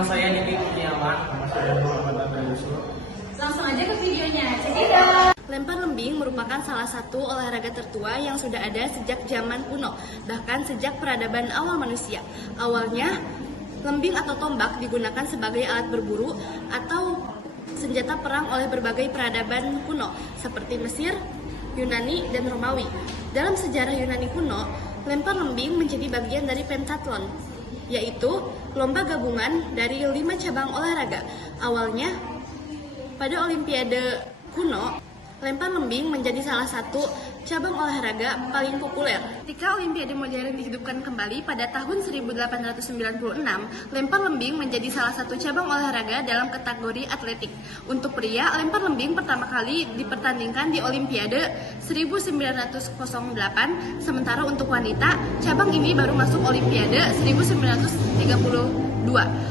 Nama saya Diki Kurniawan. Nama saya Muhammad Andra Yusuf. Langsung aja ke videonya, cekidot! Lempar lembing merupakan salah satu olahraga tertua yang sudah ada sejak zaman kuno, bahkan sejak peradaban awal manusia. Awalnya, lembing atau tombak digunakan sebagai alat berburu atau senjata perang oleh berbagai peradaban kuno, seperti Mesir, Yunani, dan Romawi. Dalam sejarah Yunani kuno, lempar lembing menjadi bagian dari pentathlon, yaitu lomba gabungan dari 5 cabang olahraga. Awalnya, pada Olimpiade kuno, lempar lembing menjadi salah satu cabang olahraga paling populer. Ketika Olimpiade modern dihidupkan kembali pada tahun 1896, lempar lembing menjadi salah satu cabang olahraga dalam kategori atletik. Untuk pria, lempar lembing pertama kali dipertandingkan di Olimpiade 1908, sementara untuk wanita, cabang ini baru masuk Olimpiade 1932.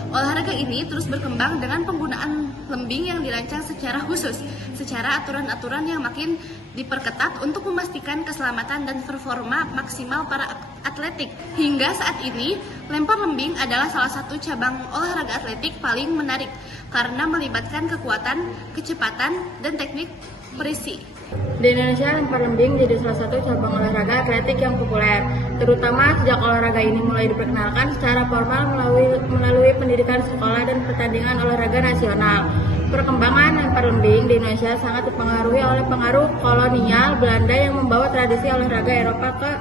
Olahraga ini terus berkembang dengan penggunaan lembing yang dirancang secara khusus, secara aturan-aturan yang makin diperketat untuk memastikan keselamatan dan performa maksimal para atletik. Hingga saat ini, lempar lembing adalah salah satu cabang olahraga atletik paling menarik karena melibatkan kekuatan, kecepatan, dan teknik presisi. Di Indonesia, lempar lembing jadi salah satu cabang olahraga atletik yang populer, terutama sejak olahraga ini mulai diperkenalkan secara formal melalui pendidikan sekolah dan pertandingan olahraga nasional. Perkembangan lempar lembing di Indonesia sangat dipengaruhi oleh pengaruh kolonial Belanda yang membawa tradisi olahraga Eropa ke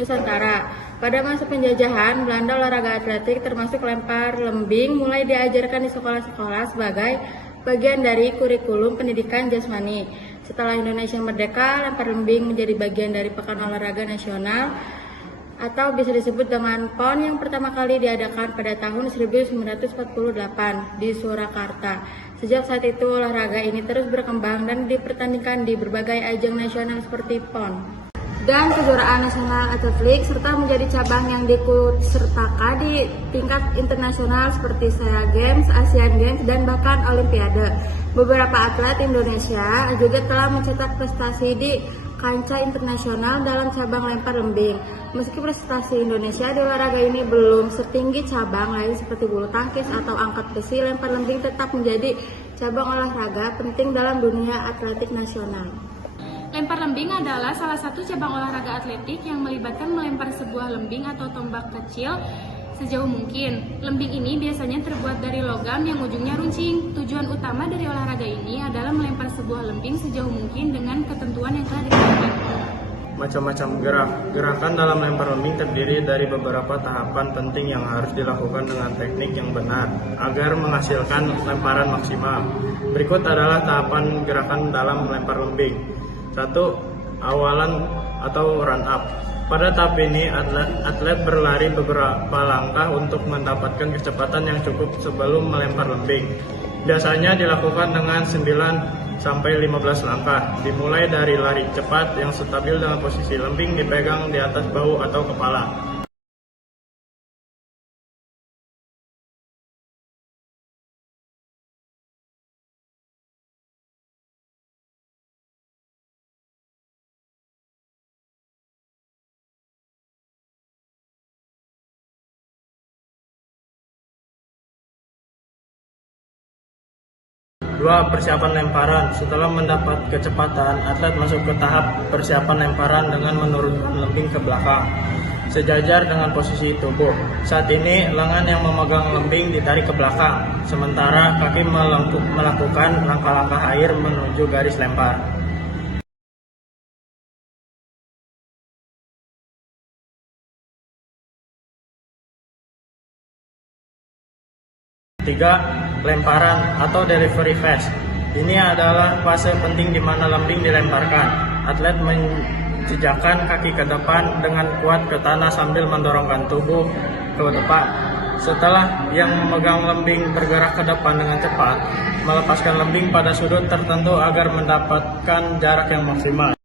Nusantara. Pada masa penjajahan, Belanda olahraga atletik termasuk lempar lembing mulai diajarkan di sekolah-sekolah sebagai bagian dari kurikulum pendidikan jasmani. Setelah Indonesia merdeka, lempar lembing menjadi bagian dari Pekan Olahraga Nasional atau bisa disebut dengan PON yang pertama kali diadakan pada tahun 1948 di Surakarta. Sejak saat itu, olahraga ini terus berkembang dan dipertandingkan di berbagai ajang nasional seperti PON dan kejuaraan nasional atletik, serta menjadi cabang yang diikutsertakan di tingkat internasional seperti Sea Games, Asian Games, dan bahkan Olimpiade. Beberapa atlet Indonesia juga telah mencetak prestasi di kancah internasional dalam cabang lempar lembing. Meski prestasi Indonesia di olahraga ini belum setinggi cabang lain seperti bulu tangkis atau angkat besi, lempar lembing tetap menjadi cabang olahraga penting dalam dunia atletik nasional. Lempar lembing adalah salah satu cabang olahraga atletik yang melibatkan melempar sebuah lembing atau tombak kecil sejauh mungkin. Lembing ini biasanya terbuat dari logam yang ujungnya runcing. Tujuan utama dari olahraga ini adalah melempar sebuah lembing sejauh mungkin dengan ketentuan yang telah ditentukan. Macam-macam gerakan dalam lempar lembing terdiri dari beberapa tahapan penting yang harus dilakukan dengan teknik yang benar agar menghasilkan lemparan maksimal. Berikut adalah tahapan gerakan dalam lempar lembing. 1. Awalan atau run up. Pada tahap ini, atlet berlari beberapa langkah untuk mendapatkan kecepatan yang cukup sebelum melempar lembing. Biasanya dilakukan dengan 9-15 langkah. Dimulai dari lari cepat yang stabil dengan posisi lembing dipegang di atas bahu atau kepala. 2. Persiapan lemparan. Setelah mendapat kecepatan, atlet masuk ke tahap persiapan lemparan dengan menurunkan lembing ke belakang, sejajar dengan posisi tubuh. Saat ini, lengan yang memegang lembing ditarik ke belakang, sementara kaki melakukan langkah-langkah air menuju garis lempar. 3. Lemparan atau delivery phase. Ini adalah fase penting di mana lembing dilemparkan. Atlet menjejakkan kaki ke depan dengan kuat ke tanah sambil mendorongkan tubuh ke depan. Setelah yang memegang lembing bergerak ke depan dengan cepat, melepaskan lembing pada sudut tertentu agar mendapatkan jarak yang maksimal.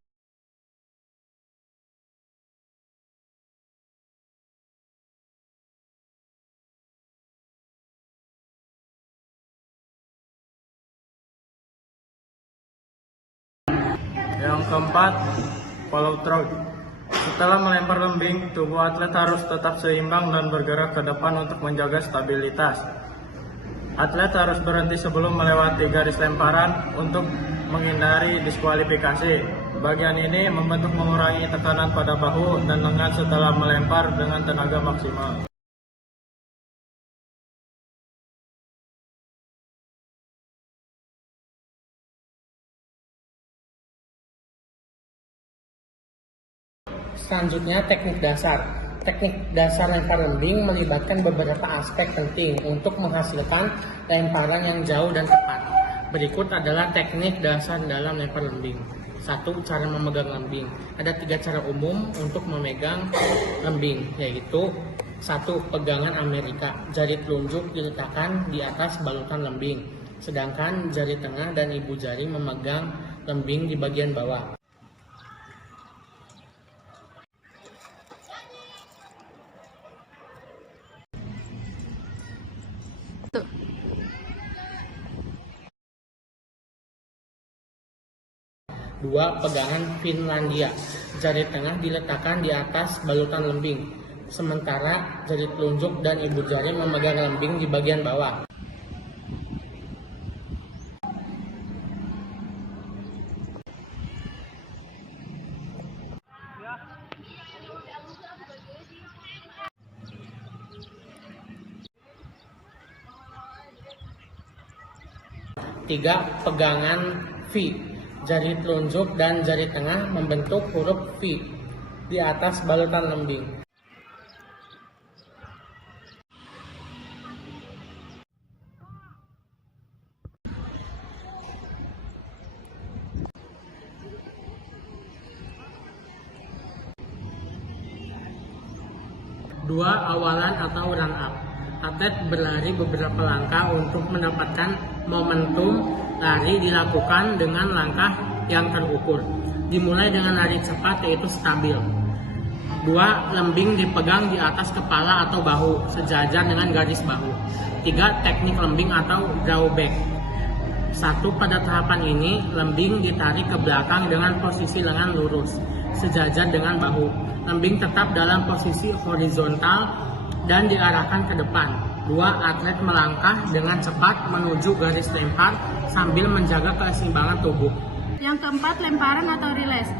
4. Follow through. Setelah melempar lembing, tubuh atlet harus tetap seimbang dan bergerak ke depan untuk menjaga stabilitas. Atlet harus berhenti sebelum melewati garis lemparan untuk menghindari diskualifikasi. Bagian ini membantu mengurangi tekanan pada bahu dan lengan setelah melempar dengan tenaga maksimal. Selanjutnya, teknik dasar. Teknik dasar lempar lembing melibatkan beberapa aspek penting untuk menghasilkan lemparan yang jauh dan tepat. Berikut adalah teknik dasar dalam lempar lembing. 1. Cara memegang lembing. Ada 3 cara umum untuk memegang lembing, yaitu 1. Pegangan Amerika. Jari telunjuk diletakkan di atas balutan lembing, sedangkan jari tengah dan ibu jari memegang lembing di bagian bawah. 2. Pegangan Finlandia. Jari tengah diletakkan di atas balutan lembing, sementara jari telunjuk dan ibu jari memegang lembing di bagian bawah. 3. Pegangan V. Jari telunjuk dan jari tengah membentuk huruf V di atas balutan lembing. 2. Awalan atau run up. Atlet berlari beberapa langkah untuk mendapatkan momentum. Lari dilakukan dengan langkah yang terukur. Dimulai dengan lari cepat, yaitu stabil. 2. Lembing dipegang di atas kepala atau bahu, sejajar dengan garis bahu. 3. Teknik lembing atau drawback. 1. Pada tahapan ini, lembing ditarik ke belakang dengan posisi lengan lurus, sejajar dengan bahu. Lembing tetap dalam posisi horizontal dan diarahkan ke depan. 2. Atlet melangkah dengan cepat menuju garis lempar sambil menjaga keseimbangan tubuh. Yang keempat, lemparan atau release.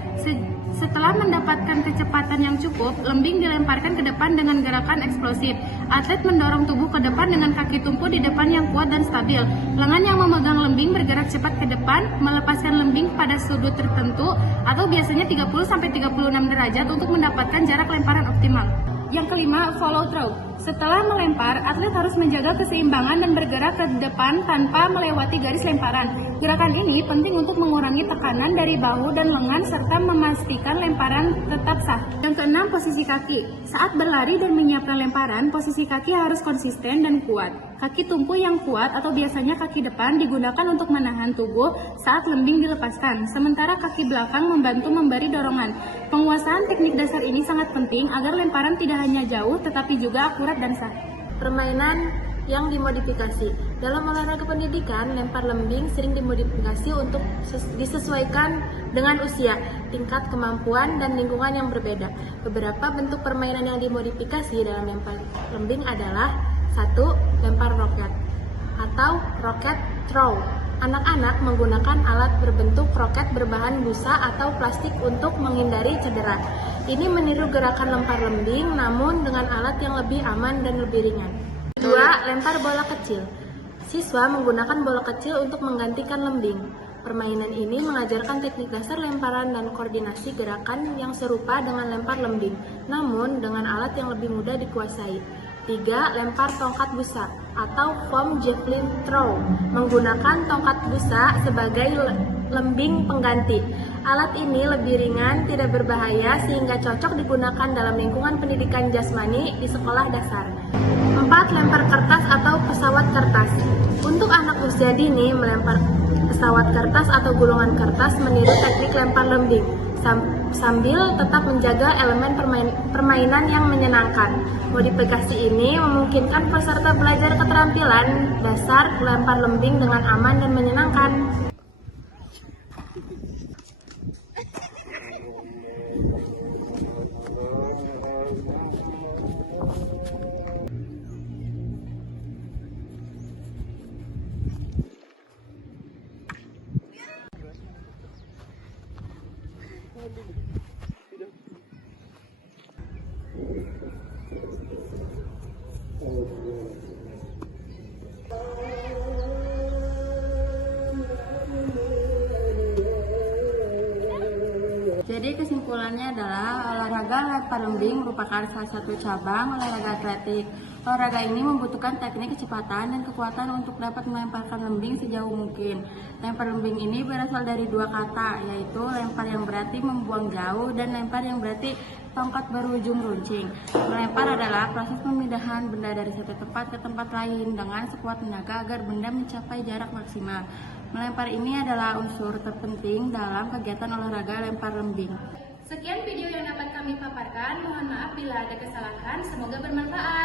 Setelah mendapatkan kecepatan yang cukup, lembing dilemparkan ke depan dengan gerakan eksplosif. Atlet mendorong tubuh ke depan dengan kaki tumpu di depan yang kuat dan stabil. Lengan yang memegang lembing bergerak cepat ke depan, melepaskan lembing pada sudut tertentu atau biasanya 30-36 derajat untuk mendapatkan jarak lemparan optimal. Yang kelima, follow through. Setelah melempar, atlet harus menjaga keseimbangan dan bergerak ke depan tanpa melewati garis lemparan. Gerakan ini penting untuk mengurangi tekanan dari bahu dan lengan serta memastikan lemparan tetap sah. Yang keenam, posisi kaki. Saat berlari dan menyiapkan lemparan, posisi kaki harus konsisten dan kuat. Kaki tumpu yang kuat atau biasanya kaki depan digunakan untuk menahan tubuh saat lembing dilepaskan, sementara kaki belakang membantu memberi dorongan. Penguasaan teknik dasar ini sangat penting agar lemparan tidak hanya jauh tetapi juga akurat dan sah. Permainan yang dimodifikasi. Dalam olahraga pendidikan, lempar lembing sering dimodifikasi untuk disesuaikan dengan usia, tingkat kemampuan, dan lingkungan yang berbeda. Beberapa bentuk permainan yang dimodifikasi dalam lempar lembing adalah 1. Lempar roket atau rocket throw. Anak-anak menggunakan alat berbentuk roket berbahan busa atau plastik untuk menghindari cedera. Ini meniru gerakan lempar lembing namun dengan alat yang lebih aman dan lebih ringan. 2. Lempar bola kecil. Siswa menggunakan bola kecil untuk menggantikan lembing. Permainan ini mengajarkan teknik dasar lemparan dan koordinasi gerakan yang serupa dengan lempar lembing, namun dengan alat yang lebih mudah dikuasai. 3. Lempar tongkat busa atau foam javelin throw. Menggunakan tongkat busa sebagai lembing pengganti. Alat ini lebih ringan, tidak berbahaya, sehingga cocok digunakan dalam lingkungan pendidikan jasmani di sekolah dasar. 4. Lempar kertas atau pesawat kertas. Untuk anak usia dini, melempar pesawat kertas atau gulungan kertas meniru teknik lempar lembing, sambil tetap menjaga elemen permainan yang menyenangkan. Modifikasi ini memungkinkan peserta belajar keterampilan dasar lempar lembing dengan aman dan menyenangkan. Jadi kesimpulannya adalah olahraga lempar lembing merupakan salah satu cabang olahraga atletik. Olahraga ini membutuhkan teknik kecepatan dan kekuatan untuk dapat melemparkan lembing sejauh mungkin. Lempar lembing ini berasal dari dua kata, yaitu lempar yang berarti membuang jauh dan lempar yang berarti tongkat berujung runcing. Melempar adalah proses pemindahan benda dari satu tempat ke tempat lain dengan sekuat tenaga agar benda mencapai jarak maksimal. Melempar ini adalah unsur terpenting dalam kegiatan olahraga lempar lembing. Sekian video yang dapat kami paparkan. Mohon maaf bila ada kesalahan. Semoga bermanfaat.